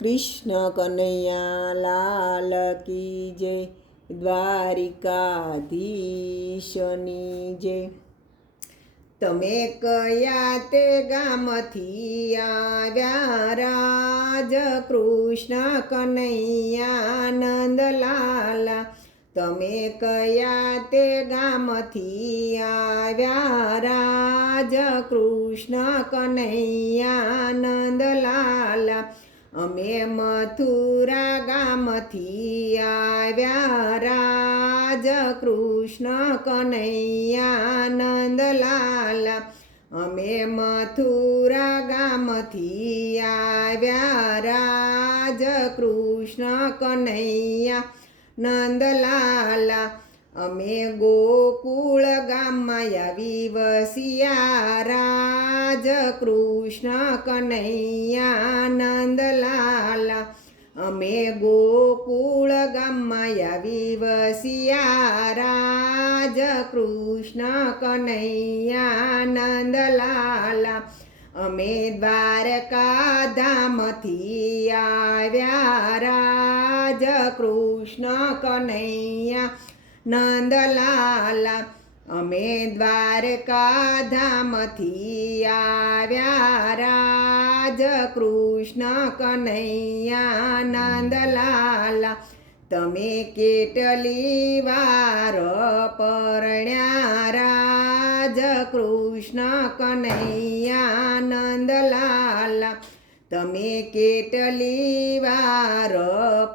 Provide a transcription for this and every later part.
કૃષ્ણ કનૈયા લાલ કી જય, દ્વારિકાધીશની જય। તમે કયા તે ગામથી આવ્યા રાજ કૃષ્ણ કનૈયા નંદલાલા? તમે કયા તે ગામથી આવ્યા રાજ કૃષ્ણ કનૈયા નંદલાલા? અમે મથુરા ગામથી આવ્યા રાજ કૃષ્ણ કનૈયા નંદલાલા। અમે મથુરા ગામથી આવ્યા રાજ કૃષ્ણ કનૈયા નંદલાલા। અમે ગોકુળ ગામમાં આવી વસ્યા રાજ કૃષ્ણ કનૈયા નંદલાલા। અમે ગોકુળ ગામમાં આવી વસ્યા રાજ કૃષ્ણ કનૈયા નંદલાલા। અમે દ્વારકા ધામથી આવ્યા રાજ કૃષ્ણ કનૈયા નંદલાલા। અમે દ્વારકા ધામથી આવ્યા રાજ કૃષ્ણ કનૈયા નંદલાલા। તમે કેટલી વાર પરણ્યા રાજ કૃષ્ણ કનૈયા નંદલાલા? તમે કેટલી વાર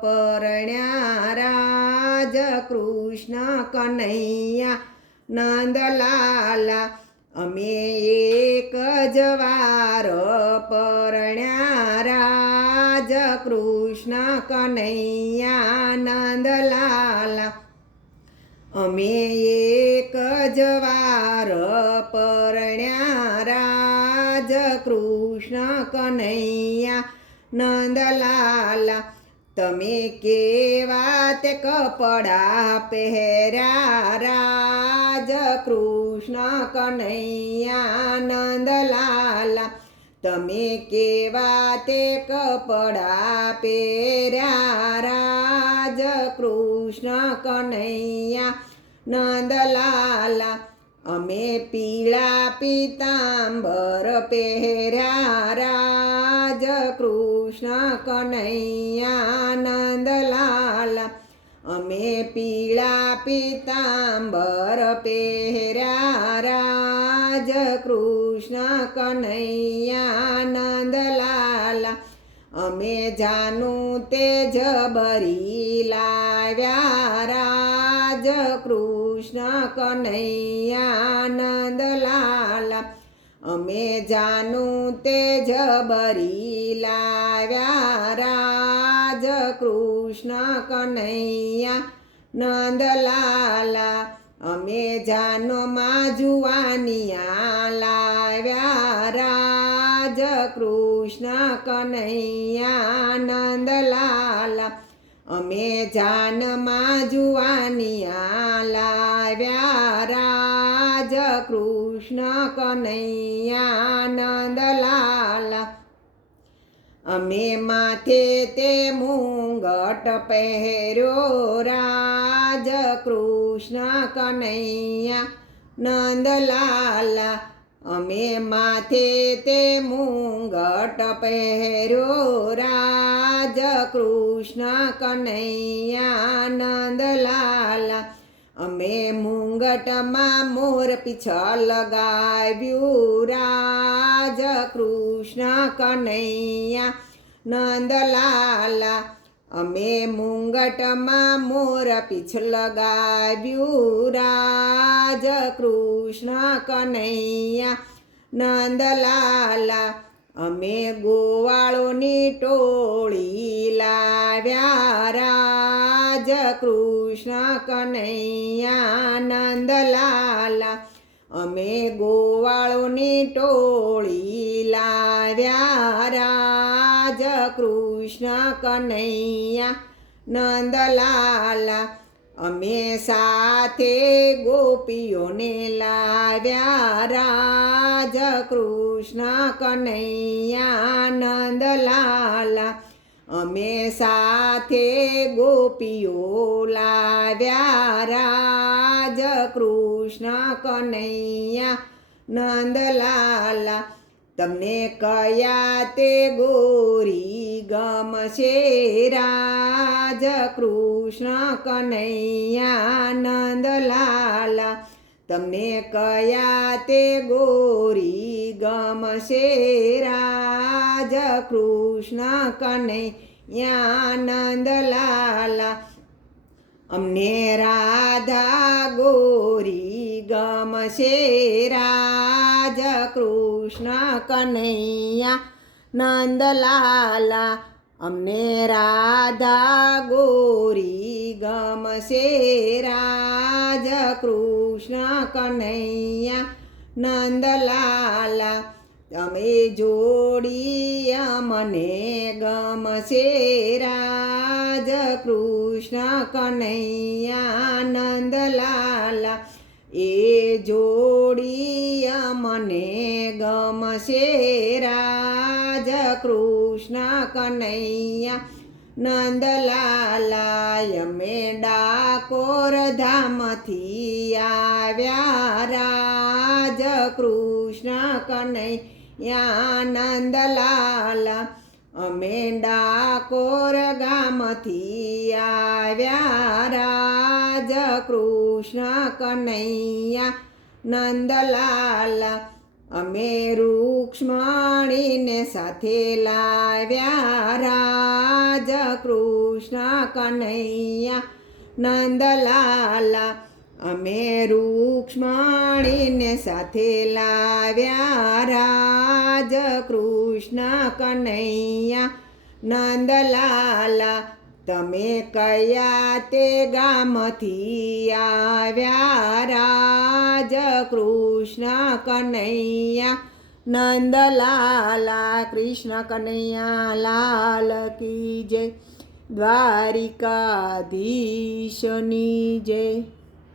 પરણ્યા રાજ કૃષ્ણ કનૈયા નંદલાલા? અમે એક જ વાર પરણ્યા રાજ કૃષ્ણ કનૈયા નંદલાલા। અમે એક જ વાર પરણ્યા રાજ કૃષ્ણ કનૈયા નંદલાલા। તમે કેવા તે કપડા પહેર્યા રાજ કૃષ્ણ કનૈયા નંદલાલા? તમે કેવા તે કપડા પહેર્યા રાજ કૃષ્ણ કનૈયા નંદલાલા? અમે પીળા પીતાંબર પહેર્યા રાજ કૃષ્ણ કનૈયા નંદલાલા। અમે પીળા પીતાંબર પહેર્યા રાજ કૃષ્ણ કનૈયા નંદલાલા। અમે જાનું તેજ બરી લાવ્યા રાજ કૃષ્ણ કનૈયા નંદલાલા। અમે જાનું તેજ બરી લાવ્યા રાજ કૃષ્ણ કનૈયા નંદલાલા। અમે જાનમાં જુવાનિયા લાવ્યા રાજ કૃષ્ણ કનૈયા નંદલાલા। અમે જાનમાં જુવાનિયા લાવ્યા રાજ કૃષ્ણ કનૈયા નંદલાલા। અમે માથે તે મુંગટ પહેર્યો રાજ કૃષ્ણ કનૈયા નંદલાલા। અમે માથે તે મુંગટ પહેર્યો રાજ કૃષ્ણ કનૈયા નંદલાલા। અમે મુંગટમાં મોરપીંછ લગાવ્યું રાજ કૃષ્ણ કનૈયા નંદલાલા। અમે મુંગટમાં મોરપીંછ લગાવ્યું રાજ કૃષ્ણ કનૈયા નંદલાલા। અમે ગોવાળોની ટોળી લાવ્યા રાજ કૃષ્ણ કનૈયા નંદલાલા। અમે ગોવાળોની ટોળી લાવ્યા રાજ કૃષ્ણ કનૈયા નંદલાલા। અમે સાથે ગોપીઓને લાવ્યા રાજ કૃષ્ણ કનૈયા નંદલાલા। અમે સાથે ગોપીઓ લાવ્યા રાજ કૃષ્ણ કનૈયા નંદલાલા તમને કયા તે ગોરી ગમશે રાજ કૃષ્ણ કનૈયા નંદલાલા તમને કયા તે ગોરી ગમશે રાજ કૃષ્ણ કનૈયા નંદલાલા અમને રાધા ગોરી ગમશે રાજ કૃષ્ણ કનૈયા નંદલાલા અમને રાધા ગોરી ગમશે રાજ કૃષ્ણ કનૈયા નંદલાલા તમે જોડી અમને ગમશે રાજ કૃષ્ણ કનૈયા નંદલાલા એ જોડી અમને ગમશે રાજ કૃષ્ણ કનૈયા નંદલાલા અમે ડાકોર ધામથી આવ્યા રાજ કૃષ્ણ કનૈયા નંદલાલા અમે ડાકોર ગામથી આવ્યા રાજ કૃષ્ણ કનૈયા નંદલાલા અમે રૂક્ષ્મણીને સાથે લાવ્યા રાજ કૃષ્ણ કનૈયા નંદલાલા અમે રૂક્ષ્મણીને સાથે લાવ્યા રાજ કૃષ્ણ કનૈયા નંદલાલા તમે કયા તે ગામથી આવ્યા રાજ કૃષ્ણ કનૈયા નંદલાલા કૃષ્ણ કનૈયા લાલ કી જય દ્વારિકાધીશની જય.